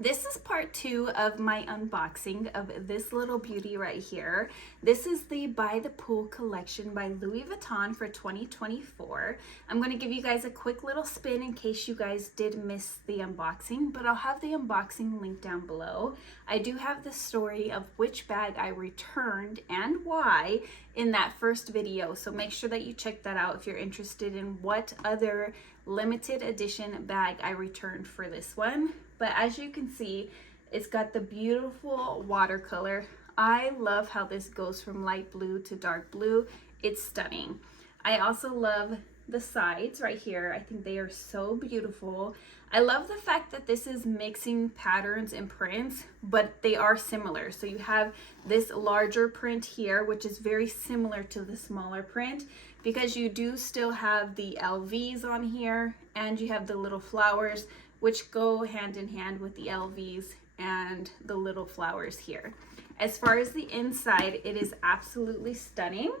This is part 2 of my unboxing of this little beauty right here. This is the By the Pool collection by Louis Vuitton for 2024. I'm going to give you guys a quick little spin in case you guys did miss the unboxing, but I'll have the unboxing link down below. I do have the story of which bag I returned and why in that first video, so make sure that you check that out if you're interested in what other limited edition bag I returned for this one. But as you can see, it's got the beautiful watercolor. I love how this goes from light blue to dark blue. It's stunning. I also love the sides right here. I think they are so beautiful. I love the fact that this is mixing patterns and prints, but they are similar. So you have this larger print here, which is very similar to the smaller print, because you do still have the LVs on here, and you have the little flowers, which go hand in hand with the LVs and the little flowers here. As far as the inside, it is absolutely stunning.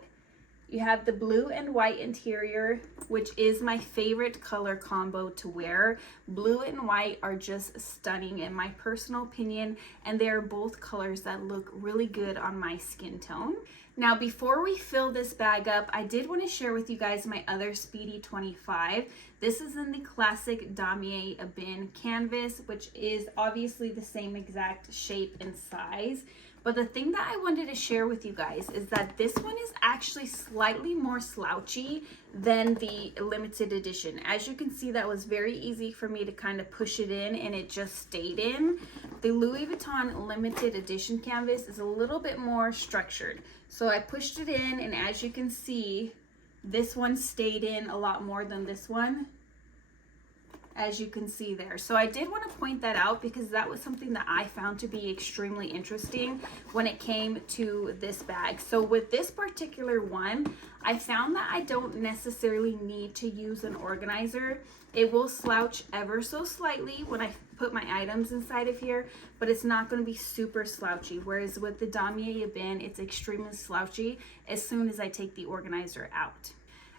You have the blue and white interior, which is my favorite color combo to wear. Blue and white are just stunning in my personal opinion, and they are both colors that look really good on my skin tone. Now, before we fill this bag up, I did want to share with you guys my other Speedy 25. This is in the classic Damier Ebene canvas, which is obviously the same exact shape and size. But the thing that I wanted to share with you guys is that this one is actually slightly more slouchy than the limited edition. As you can see, that was very easy for me to kind of push it in and it just stayed in. The Louis Vuitton limited edition canvas is a little bit more structured. So I pushed it in, and as you can see, this one stayed in a lot more than this one, as you can see there. So I did want to point that out because that was something that I found to be extremely interesting when it came to this bag. So with this particular one, I found that I don't necessarily need to use an organizer. It will slouch ever so slightly when I put my items inside of here, but it's not going to be super slouchy. Whereas with the Damier Ebene, it's extremely slouchy as soon as I take the organizer out.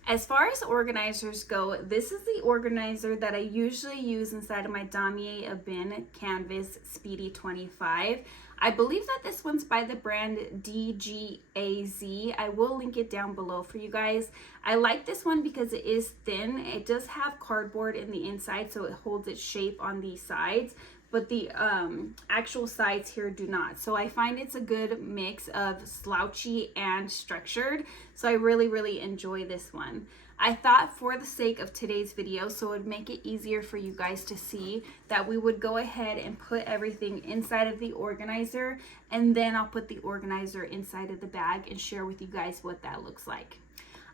As far as organizers go, this is the organizer that I usually use inside of my Damier Ebene Canvas Speedy 25. I believe that this one's by the brand DGAZ. I will link it down below for you guys. I like this one because it is thin. It does have cardboard in the inside, so it holds its shape on the sides, but the actual sides here do not. So I find it's a good mix of slouchy and structured. So I really enjoy this one. I thought for the sake of today's video, so it would make it easier for you guys to see, that we would go ahead and put everything inside of the organizer, and then I'll put the organizer inside of the bag and share with you guys what that looks like.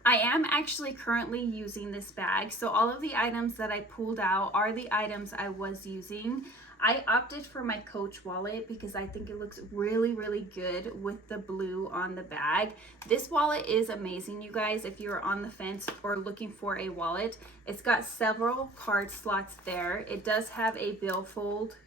I am actually currently using this bag, so all of the items that I pulled out are the items I was using. I opted for my Coach wallet because I think it looks really good with the blue on the bag. This wallet is amazing, you guys, if you're on the fence or looking for a wallet. It's got several card slots there. It does have a billfold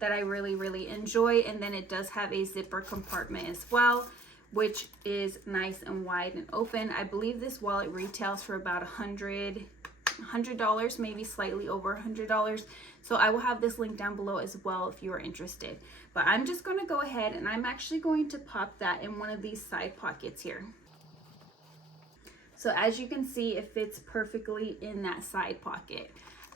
that I really enjoy, and then it does have a zipper compartment as well, which is nice and wide and open. I believe this wallet retails for about $100, maybe slightly over $100. So I will have this link down below as well if you are interested. But I'm just going to go ahead and I'm actually going to pop that in one of these side pockets here. So as you can see, it fits perfectly in that side pocket.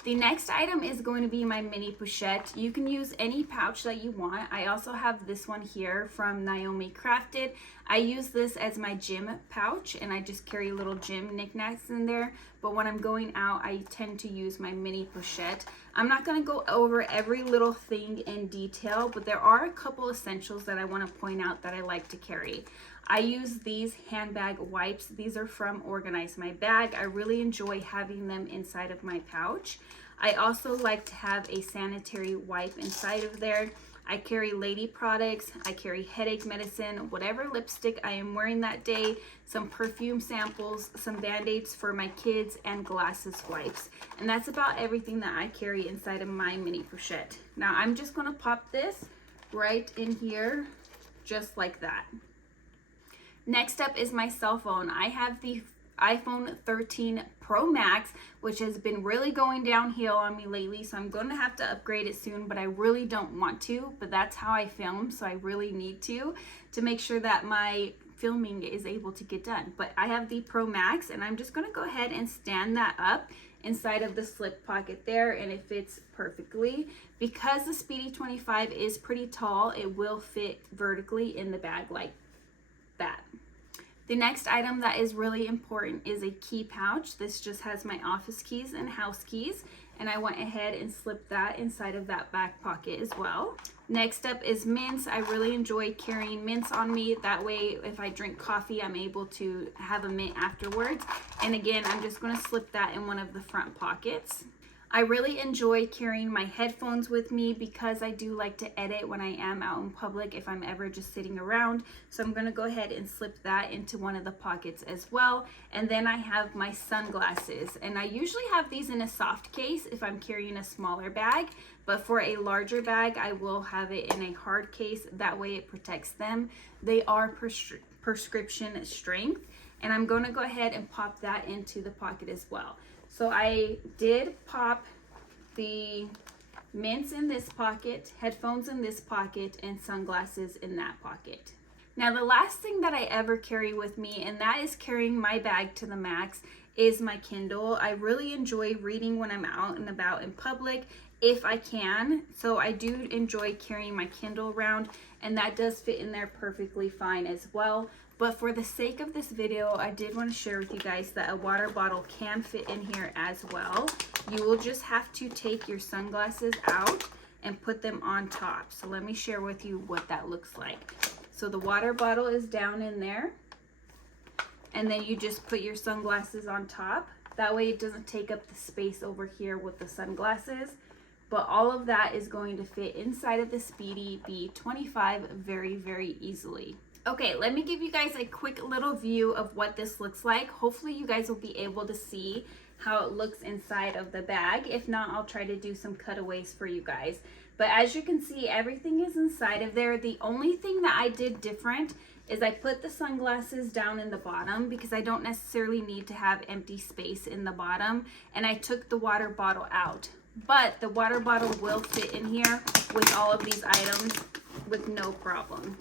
The next item is going to be my mini pochette. You can use any pouch that you want. I also have this one here from Naomi Crafted. I use this as my gym pouch, and I just carry little gym knickknacks in there. But when I'm going out, I tend to use my mini pochette. I'm not going to go over every little thing in detail, but there are a couple essentials that I want to point out that I like to carry. I use these handbag wipes. These are from Organize My Bag. I really enjoy having them inside of my pouch. I also like to have a sanitary wipe inside of there. I carry lady products. I carry headache medicine, whatever lipstick I am wearing that day, some perfume samples, some band-aids for my kids, and glasses wipes. And that's about everything that I carry inside of my mini pochette. Now I'm just going to pop this right in here, just like that. Next up is my cell phone. I have the iPhone 13 Pro Max, which has been really going downhill on me lately, so I'm going to have to upgrade it soon, but I really don't want to, but that's how I film, so I really need to make sure that my filming is able to get done. But I have the Pro Max, and I'm just going to go ahead and stand that up inside of the slip pocket there, and it fits perfectly. Because the Speedy 25 is pretty tall, it will fit vertically in the bag like that. The next item that is really important is a key pouch. This just has my office keys and house keys, and I went ahead and slipped that inside of that back pocket as well. Next up is mints. I really enjoy carrying mints on me. That way, if I drink coffee, I'm able to have a mint afterwards. And again, I'm just going to slip that in one of the front pockets. I really enjoy carrying my headphones with me because I do like to edit when I am out in public if I'm ever just sitting around. So I'm going to go ahead and slip that into one of the pockets as well. And then I have my sunglasses, and I usually have these in a soft case if I'm carrying a smaller bag, but for a larger bag I will have it in a hard case. That way it protects them. They are prescription strength, and I'm going to go ahead and pop that into the pocket as well. So I did pop the mints in this pocket, headphones in this pocket, and sunglasses in that pocket. Now the last thing that I ever carry with me, and that is carrying my bag to the max, is my Kindle. I really enjoy reading when I'm out and about in public if I can. So I do enjoy carrying my Kindle around, and that does fit in there perfectly fine as well. But for the sake of this video, I did want to share with you guys that a water bottle can fit in here as well. You will just have to take your sunglasses out and put them on top. So let me share with you what that looks like. So the water bottle is down in there, and then you just put your sunglasses on top. That way it doesn't take up the space over here with the sunglasses. But all of that is going to fit inside of the Speedy B25 very, very easily. Okay, let me give you guys a quick little view of what this looks like. Hopefully you guys will be able to see how it looks inside of the bag. If not, I'll try to do some cutaways for you guys. But as you can see, everything is inside of there. The only thing that I did different is I put the sunglasses down in the bottom because I don't necessarily need to have empty space in the bottom, and I took the water bottle out. But the water bottle will fit in here with all of these items with no problem.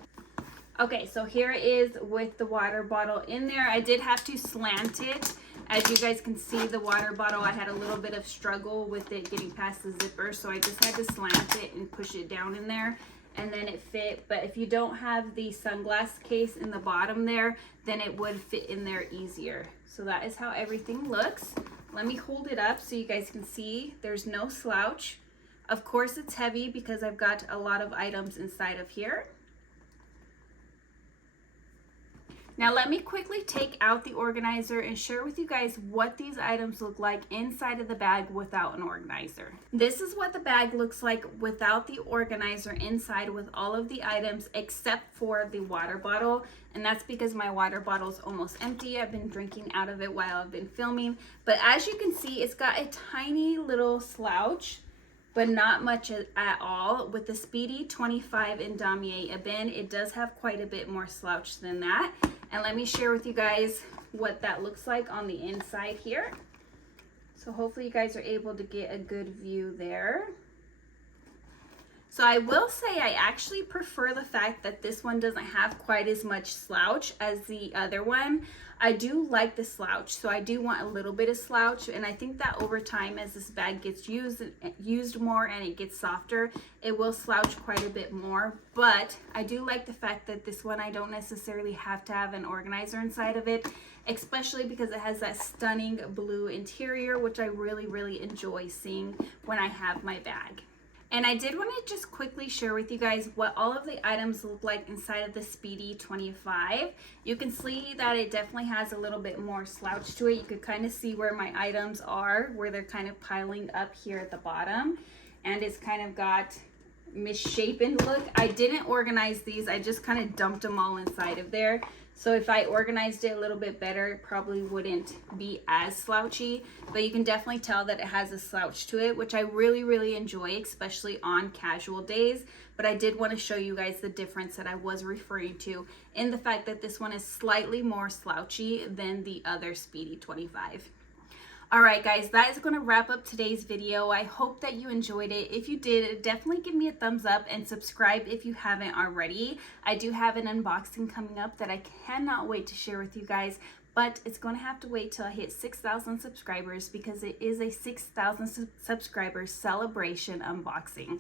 Okay, so here it is with the water bottle in there. I did have to slant it. As you guys can see, the water bottle, I had a little bit of struggle with it getting past the zipper, so I just had to slant it and push it down in there, and then it fit. But if you don't have the sunglass case in the bottom there, then it would fit in there easier. So that is how everything looks. Let me hold it up so you guys can see there's no slouch. Of course it's heavy because I've got a lot of items inside of here. Now let me quickly take out the organizer and share with you guys what these items look like inside of the bag without an organizer. This is what the bag looks like without the organizer inside, with all of the items except for the water bottle. And that's because my water bottle is almost empty. I've been drinking out of it while I've been filming. But as you can see, it's got a tiny little slouch, but not much at all. With the Speedy 25 in Damier Ebene, it does have quite a bit more slouch than that. And let me share with you guys what that looks like on the inside here. So hopefully you guys are able to get a good view there. So I will say I actually prefer the fact that this one doesn't have quite as much slouch as the other one. I do like the slouch, so I do want a little bit of slouch, and I think that over time as this bag gets used more and it gets softer, it will slouch quite a bit more. But I do like the fact that this one I don't necessarily have to have an organizer inside of it, especially because it has that stunning blue interior, which I really, really enjoy seeing when I have my bag. And I did want to just quickly share with you guys what all of the items look like inside of the Speedy 25. You can see that it definitely has a little bit more slouch to it. You could kind of see where my items are, where they're kind of piling up here at the bottom. And it's kind of got misshapen look. I didn't organize these. I just kind of dumped them all inside of there. So if I organized it a little bit better, it probably wouldn't be as slouchy, but you can definitely tell that it has a slouch to it, which I really, really enjoy, especially on casual days. But I did want to show you guys the difference that I was referring to in the fact that this one is slightly more slouchy than the other Speedy 25. All right, guys, that is going to wrap up today's video. I hope that you enjoyed it. If you did, definitely give me a thumbs up and subscribe if you haven't already. I do have an unboxing coming up that I cannot wait to share with you guys, but it's going to have to wait till I hit 6,000 subscribers because it is a 6,000 subscriber celebration unboxing.